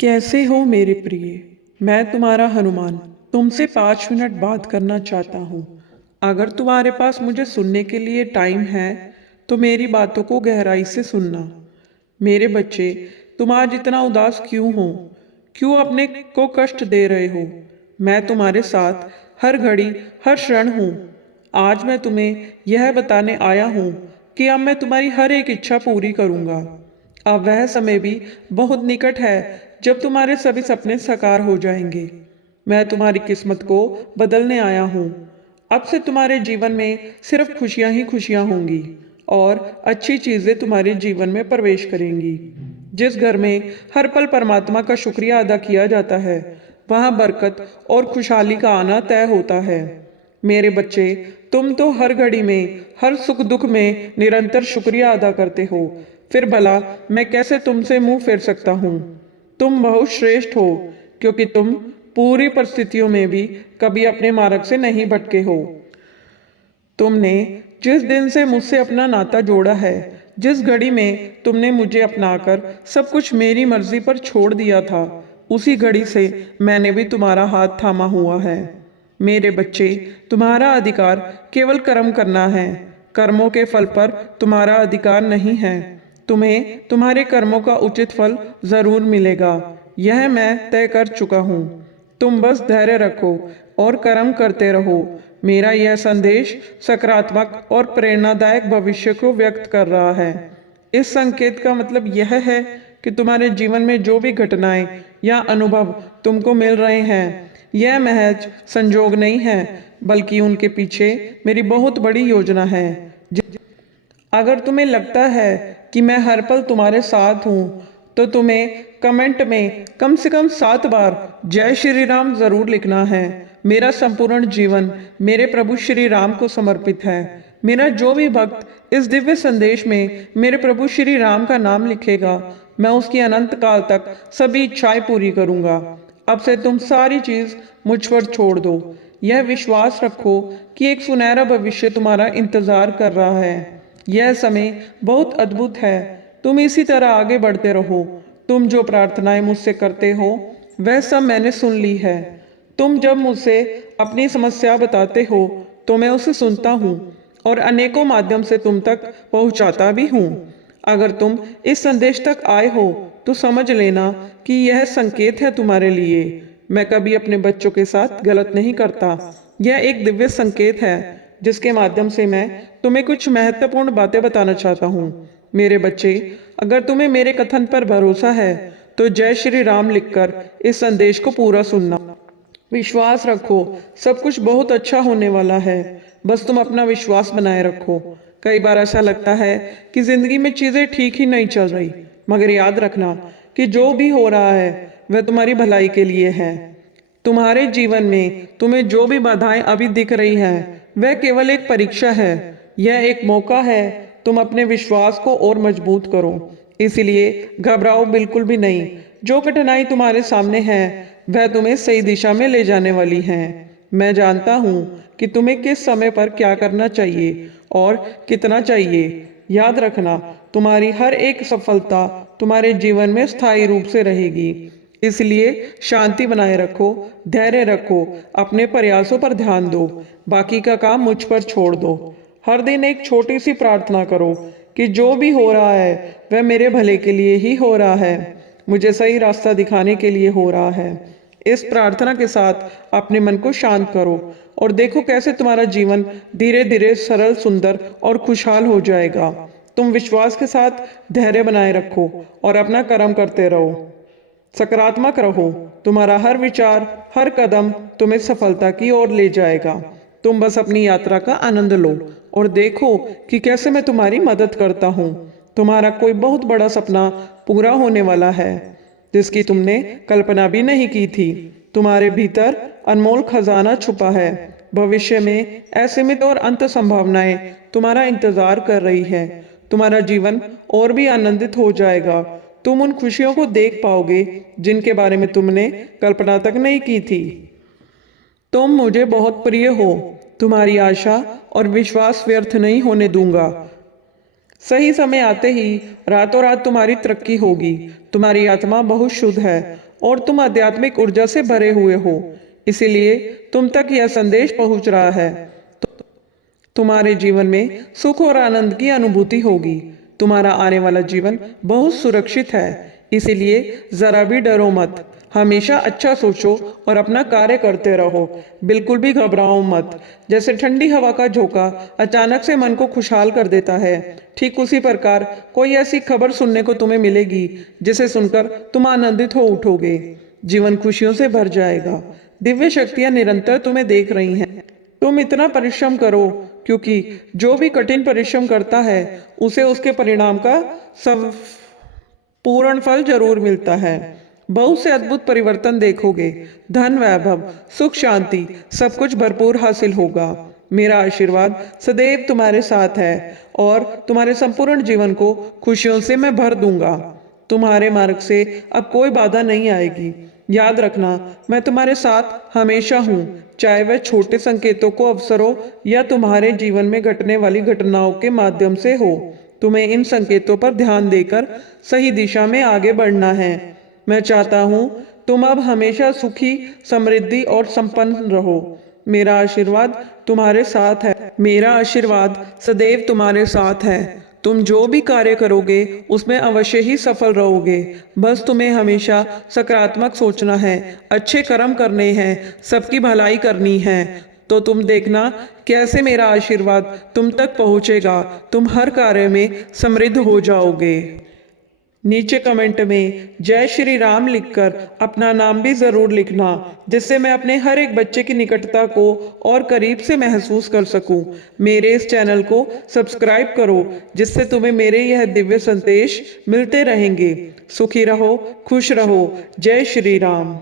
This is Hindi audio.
कैसे हो मेरे प्रिय। मैं तुम्हारा हनुमान तुमसे 5 मिनट बात करना चाहता हूँ। अगर तुम्हारे पास मुझे सुनने के लिए टाइम है तो मेरी बातों को गहराई से सुनना। मेरे बच्चे, तुम आज इतना उदास क्यों हो? क्यों अपने को कष्ट दे रहे हो? मैं तुम्हारे साथ हर घड़ी हर क्षण हूँ। आज मैं तुम्हें यह बताने आया हूँ कि अब मैं तुम्हारी हर एक इच्छा पूरी करूँगा। अब वह समय भी बहुत निकट है जब तुम्हारे सभी सपने साकार हो जाएंगे। मैं तुम्हारी किस्मत को बदलने आया हूँ। अब से तुम्हारे जीवन में सिर्फ खुशियां ही खुशियां होंगी और अच्छी चीजें तुम्हारे जीवन में प्रवेश करेंगी। जिस घर में हर पल परमात्मा का शुक्रिया अदा किया जाता है, वहां बरकत और खुशहाली का आना तय होता है। मेरे बच्चे, तुम तो हर घड़ी में हर सुख दुख में निरंतर शुक्रिया अदा करते हो, फिर भला मैं कैसे तुमसे मुंह फेर सकता हूँ? तुम बहुत श्रेष्ठ हो, क्योंकि तुम पूरी परिस्थितियों में भी कभी अपने मार्ग से नहीं भटके हो। तुमने जिस दिन से मुझसे अपना नाता जोड़ा है, जिस घड़ी में तुमने मुझे अपनाकर सब कुछ मेरी मर्जी पर छोड़ दिया था, उसी घड़ी से मैंने भी तुम्हारा हाथ थामा हुआ है। मेरे बच्चे, तुम्हारा अधिकार केवल कर्म करना है। कर्मों के फल पर तुम्हारा अधिकार नहीं है। तुम्हें तुम्हारे कर्मों का उचित फल जरूर मिलेगा, यह मैं तय कर चुका हूँ। तुम बस धैर्य रखो और कर्म करते रहो। मेरा यह संदेश सकारात्मक और प्रेरणादायक भविष्य को व्यक्त कर रहा है। इस संकेत का मतलब यह है कि तुम्हारे जीवन में जो भी घटनाएं या अनुभव तुमको मिल रहे हैं, यह महज संजोग नहीं है, बल्कि उनके पीछे मेरी बहुत बड़ी योजना है। अगर तुम्हें लगता है कि मैं हर पल तुम्हारे साथ हूँ, तो तुम्हें कमेंट में कम से कम 7 बार जय श्री राम जरूर लिखना है। मेरा संपूर्ण जीवन मेरे प्रभु श्री राम को समर्पित है। मेरा जो भी भक्त इस दिव्य संदेश में मेरे प्रभु श्री राम का नाम लिखेगा, मैं उसकी अनंत काल तक सभी इच्छाएं पूरी करूंगा। अब से तुम सारी चीज मुझ पर छोड़ दो। यह विश्वास रखो कि एक सुनहरा भविष्य तुम्हारा इंतजार कर रहा है। यह समय बहुत अद्भुत है। तुम इसी तरह आगे बढ़ते रहो। तुम जो प्रार्थनाएं मुझसे करते हो, वह सब मैंने सुन ली है। तुम जब मुझसे अपनी समस्या बताते हो, तो मैं उसे सुनता हूँ और अनेकों माध्यम से तुम तक पहुँचाता भी हूँ। अगर तुम इस संदेश तक आए हो, तो समझ लेना कि यह संकेत है तुम्हारे लिए। मैं कभी अपने बच्चों के साथ गलत नहीं करता। यह एक दिव्य संकेत है जिसके माध्यम से मैं तुम्हें कुछ महत्वपूर्ण बातें बताना चाहता हूँ। मेरे बच्चे, अगर तुम्हें मेरे कथन पर भरोसा है, तो जय श्री राम लिखकर इस संदेश को पूरा सुनना। विश्वास रखो, सब कुछ बहुत अच्छा होने वाला है। बस तुम अपना विश्वास बनाए रखो। कई बार ऐसा लगता है कि जिंदगी में चीजें ठीक ही नहीं चल रही, मगर याद रखना कि जो भी हो रहा है वह तुम्हारी भलाई के लिए है। तुम्हारे जीवन में तुम्हें जो भी बाधाएं अभी दिख रही हैं, वह केवल एक परीक्षा है। यह एक मौका है। तुम अपने विश्वास को और मजबूत करो। इसलिए घबराओ बिल्कुल भी नहीं। जो कठिनाई तुम्हारे सामने है, वह तुम्हें सही दिशा में ले जाने वाली है। मैं जानता हूँ कि तुम्हें किस समय पर क्या करना चाहिए और कितना चाहिए। याद रखना, तुम्हारी हर एक सफलता तुम्हारे जीवन में स्थायी रूप से रहेगी। इसलिए शांति बनाए रखो, धैर्य रखो, अपने प्रयासों पर ध्यान दो, बाकी का काम मुझ पर छोड़ दो। हर दिन एक छोटी सी प्रार्थना करो कि जो भी हो रहा है वह मेरे भले के लिए ही हो रहा है, मुझे सही रास्ता दिखाने के लिए हो रहा है। इस प्रार्थना के साथ अपने मन को शांत करो और देखो कैसे तुम्हारा जीवन धीरे धीरे सरल, सुंदर और खुशहाल हो जाएगा। तुम विश्वास के साथ धैर्य बनाए रखो और अपना कर्म करते रहो। सकारात्मक रहो। तुम्हारा हर विचार, हर कदम तुम्हें सफलता की ओर ले जाएगा। तुम बस अपनी यात्रा का आनंद लो और देखो कि कैसे मैं तुम्हारी मदद करता हूँ। तुम्हारा कोई बहुत बड़ा सपना पूरा होने वाला है, जिसकी तुमने कल्पना भी नहीं की थी। तुम्हारे भीतर अनमोल खजाना छुपा है। भविष्य में असीमित और अंत संभावनाएं तुम्हारा इंतजार कर रही है। तुम्हारा जीवन और भी आनंदित हो जाएगा। तुम उन खुशियों को देख पाओगे जिनके बारे में तुमने कल्पना तक नहीं की थी। तुम मुझे बहुत प्रिय हो। तुम्हारी आशा और विश्वास व्यर्थ नहीं होने दूंगा। सही समय आते ही रातों रात तुम्हारी तरक्की होगी। तुम्हारी आत्मा बहुत शुद्ध है और तुम आध्यात्मिक ऊर्जा से भरे हुए हो, इसीलिए तुम तक यह संदेश पहुंच रहा है। तुम्हारे जीवन में सुख और आनंद की अनुभूति होगी। तुम्हारा आने वाला जीवन बहुत सुरक्षित है, इसीलिए जरा भी डरो मत। हमेशा अच्छा सोचो और अपना कार्य करते रहो, बिल्कुल भी घबराओ मत। जैसे ठंडी हवा का झोंका अचानक से मन को खुशहाल कर देता है, ठीक उसी प्रकार कोई ऐसी खबर सुनने को तुम्हें मिलेगी जिसे सुनकर तुम आनंदित हो उठोगे। जीवन खुशियों से भर जाएगा। दिव्य शक्तियां निरंतर तुम्हें देख रही हैं। तुम इतना परिश्रम करो, क्योंकि जो भी कठिन परिश्रम करता है उसे उसके परिणाम का सब पूर्ण फल जरूर मिलता है। बहुत से अद्भुत परिवर्तन देखोगे। धन, वैभव, सुख, शांति सब कुछ भरपूर हासिल होगा। मेरा आशीर्वाद सदैव तुम्हारे साथ है और तुम्हारे संपूर्ण जीवन को खुशियों से मैं भर दूंगा। तुम्हारे मार्ग से अब कोई बाधा नहीं आएगी। याद रखना, मैं तुम्हारे साथ हमेशा हूँ, चाहे वह छोटे संकेतों को अवसरों या तुम्हारे जीवन में घटने वाली घटनाओं के माध्यम से हो। तुम्हें इन संकेतों पर ध्यान देकर सही दिशा में आगे बढ़ना है। मैं चाहता हूँ तुम अब हमेशा सुखी, समृद्धि और संपन्न रहो। मेरा आशीर्वाद तुम्हारे साथ है। मेरा आशीर्वाद सदैव तुम्हारे साथ है। तुम जो भी कार्य करोगे उसमें अवश्य ही सफल रहोगे। बस तुम्हें हमेशा सकारात्मक सोचना है, अच्छे कर्म करने हैं, सबकी भलाई करनी है। तो तुम देखना कैसे मेरा आशीर्वाद तुम तक पहुंचेगा। तुम हर कार्य में समृद्ध हो जाओगे। नीचे कमेंट में जय श्री राम लिखकर अपना नाम भी जरूर लिखना, जिससे मैं अपने हर एक बच्चे की निकटता को और करीब से महसूस कर सकूं। मेरे इस चैनल को सब्सक्राइब करो, जिससे तुम्हें मेरे यह दिव्य संदेश मिलते रहेंगे। सुखी रहो, खुश रहो। जय श्री राम।